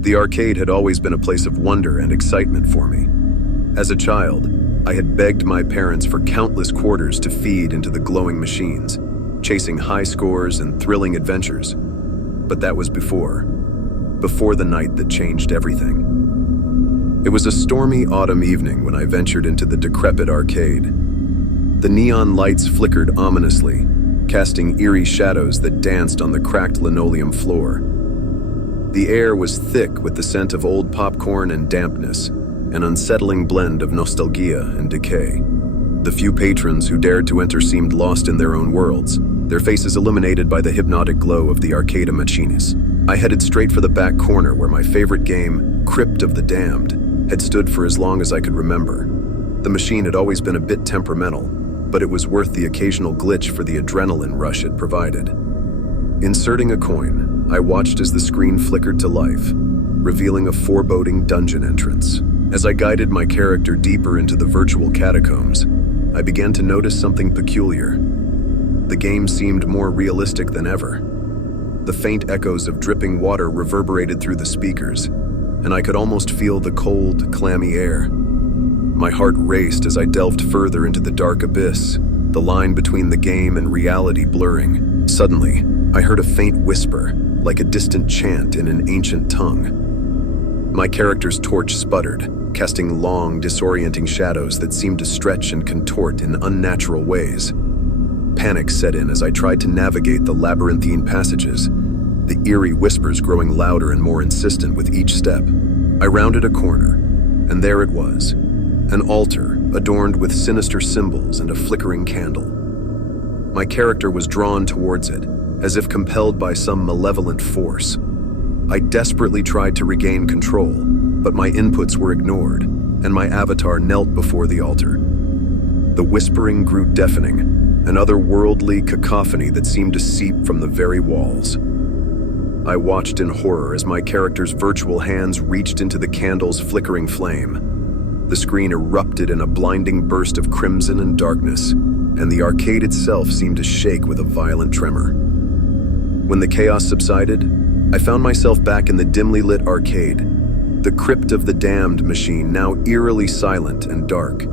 The arcade had always been a place of wonder and excitement for me. As a child, I had begged my parents for countless quarters to feed into the glowing machines, chasing high scores and thrilling adventures. But that was before the night that changed everything. It was a stormy autumn evening when I ventured into the decrepit arcade. The neon lights flickered ominously, casting eerie shadows that danced on the cracked linoleum floor. The air was thick with the scent of old popcorn and dampness, an unsettling blend of nostalgia and decay. The few patrons who dared to enter seemed lost in their own worlds, their faces illuminated by the hypnotic glow of the arcade machines. I headed straight for the back corner where my favorite game, Crypt of the Damned, had stood for as long as I could remember. The machine had always been a bit temperamental, but it was worth the occasional glitch for the adrenaline rush it provided. Inserting a coin, I watched as the screen flickered to life, revealing a foreboding dungeon entrance. As I guided my character deeper into the virtual catacombs, I began to notice something peculiar. The game seemed more realistic than ever. The faint echoes of dripping water reverberated through the speakers, and I could almost feel the cold, clammy air. My heart raced as I delved further into the dark abyss, the line between the game and reality blurring. Suddenly, I heard a faint whisper, like a distant chant in an ancient tongue. My character's torch sputtered, casting long, disorienting shadows that seemed to stretch and contort in unnatural ways. Panic set in as I tried to navigate the labyrinthine passages, the eerie whispers growing louder and more insistent with each step. I rounded a corner, and there it was, an altar adorned with sinister symbols and a flickering candle. My character was drawn towards it, as if compelled by some malevolent force. I desperately tried to regain control, but my inputs were ignored, and my avatar knelt before the altar. The whispering grew deafening, an otherworldly cacophony that seemed to seep from the very walls. I watched in horror as my character's virtual hands reached into the candle's flickering flame. The screen erupted in a blinding burst of crimson and darkness, and the arcade itself seemed to shake with a violent tremor. When the chaos subsided, I found myself back in the dimly lit arcade, the Crypt of the Damned machine now eerily silent and dark.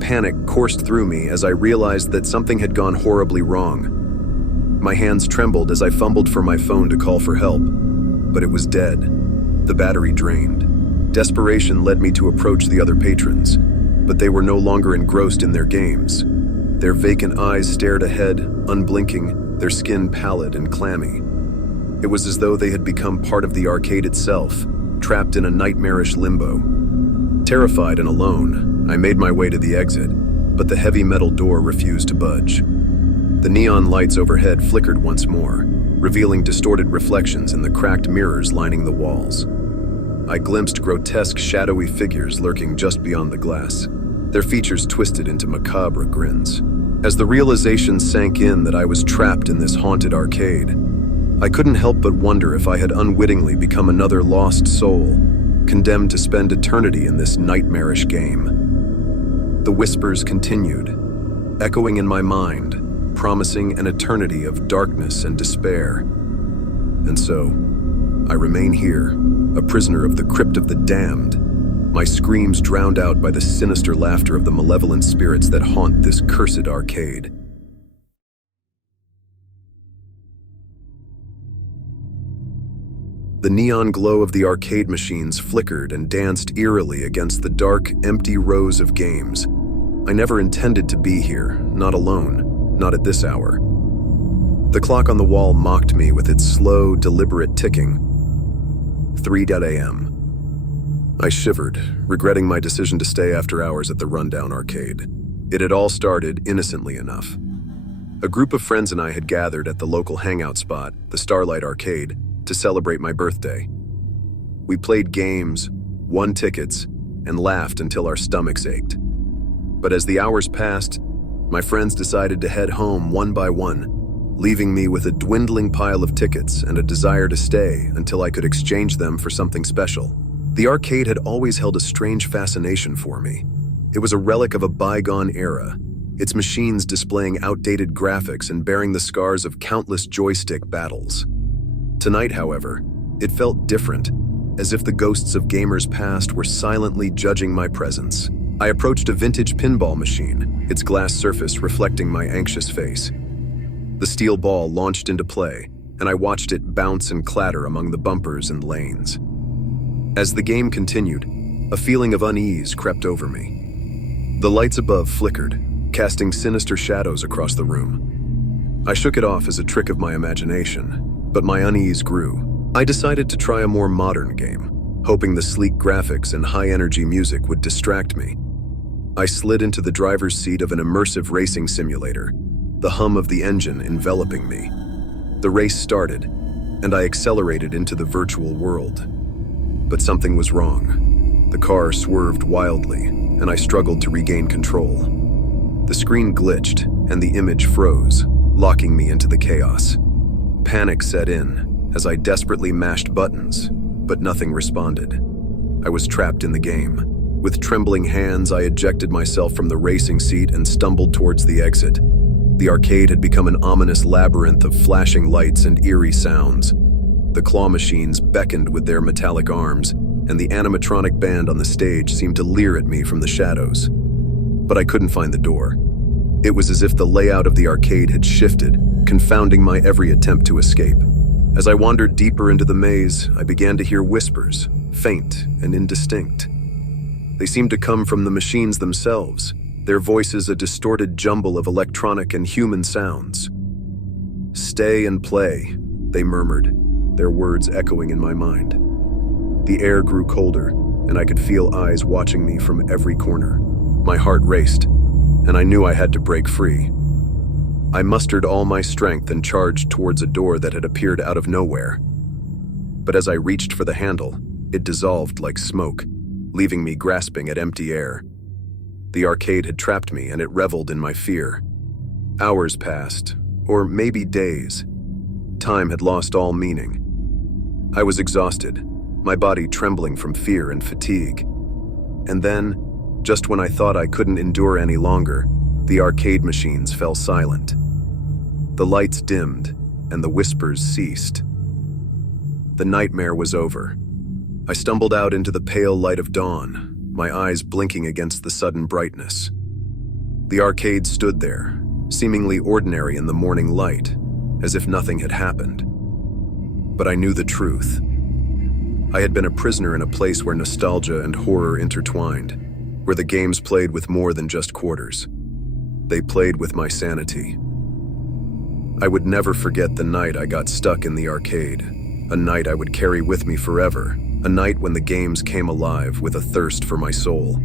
Panic coursed through me as I realized that something had gone horribly wrong. My hands trembled as I fumbled for my phone to call for help, but it was dead, the battery drained. Desperation led me to approach the other patrons, but they were no longer engrossed in their games. Their vacant eyes stared ahead, unblinking, their skin pallid and clammy. It was as though they had become part of the arcade itself, trapped in a nightmarish limbo. Terrified and alone, I made my way to the exit, but the heavy metal door refused to budge. The neon lights overhead flickered once more, revealing distorted reflections in the cracked mirrors lining the walls. I glimpsed grotesque, shadowy figures lurking just beyond the glass, their features twisted into macabre grins. As the realization sank in that I was trapped in this haunted arcade, I couldn't help but wonder if I had unwittingly become another lost soul, condemned to spend eternity in this nightmarish game. The whispers continued, echoing in my mind, promising an eternity of darkness and despair. And so, I remain here, a prisoner of the Crypt of the Damned, my screams drowned out by the sinister laughter of the malevolent spirits that haunt this cursed arcade. The neon glow of the arcade machines flickered and danced eerily against the dark, empty rows of games. I never intended to be here, not alone, not at this hour. The clock on the wall mocked me with its slow, deliberate ticking. 3 a.m. I shivered, regretting my decision to stay after hours at the rundown arcade. It had all started innocently enough. A group of friends and I had gathered at the local hangout spot, the Starlight Arcade, to celebrate my birthday. We played games, won tickets, and laughed until our stomachs ached. But as the hours passed, my friends decided to head home one by one, leaving me with a dwindling pile of tickets and a desire to stay until I could exchange them for something special. The arcade had always held a strange fascination for me. It was a relic of a bygone era, its machines displaying outdated graphics and bearing the scars of countless joystick battles. Tonight, however, It felt different, as if the ghosts of gamers past were silently judging my presence. I approached a vintage pinball machine, its glass surface reflecting my anxious face. The steel ball launched into play, and I watched it bounce and clatter among the bumpers and lanes. As the game continued, a feeling of unease crept over me. The lights above flickered, casting sinister shadows across the room. I shook it off as a trick of my imagination, but my unease grew. I decided to try a more modern game, hoping the sleek graphics and high-energy music would distract me. I slid into the driver's seat of an immersive racing simulator, the hum of the engine enveloping me. The race started, and I accelerated into the virtual world. But something was wrong. The car swerved wildly, and I struggled to regain control. The screen glitched, and the image froze, locking me into the chaos. Panic set in as I desperately mashed buttons, but nothing responded. I was trapped in the game. With trembling hands, I ejected myself from the racing seat and stumbled towards the exit. The arcade had become an ominous labyrinth of flashing lights and eerie sounds. The claw machines beckoned with their metallic arms, and the animatronic band on the stage seemed to leer at me from the shadows. But I couldn't find the door. It was as if the layout of the arcade had shifted, confounding my every attempt to escape. As I wandered deeper into the maze, I began to hear whispers, faint and indistinct. They seemed to come from the machines themselves, their voices a distorted jumble of electronic and human sounds. "Stay and play," they murmured, their words echoing in my mind. The air grew colder, and I could feel eyes watching me from every corner. My heart raced, and I knew I had to break free. I mustered all my strength and charged towards a door that had appeared out of nowhere. But as I reached for the handle, it dissolved like smoke, leaving me grasping at empty air. The arcade had trapped me, and it reveled in my fear. Hours passed, or maybe days. Time had lost all meaning. I was exhausted, my body trembling from fear and fatigue. And then, just when I thought I couldn't endure any longer, the arcade machines fell silent. The lights dimmed, and the whispers ceased. The nightmare was over. I stumbled out into the pale light of dawn, my eyes blinking against the sudden brightness. The arcade stood there, seemingly ordinary in the morning light, as if nothing had happened. But I knew the truth. I had been a prisoner in a place where nostalgia and horror intertwined, where the games played with more than just quarters. They played with my sanity. I would never forget the night I got stuck in the arcade, a night I would carry with me forever, a night when the games came alive with a thirst for my soul.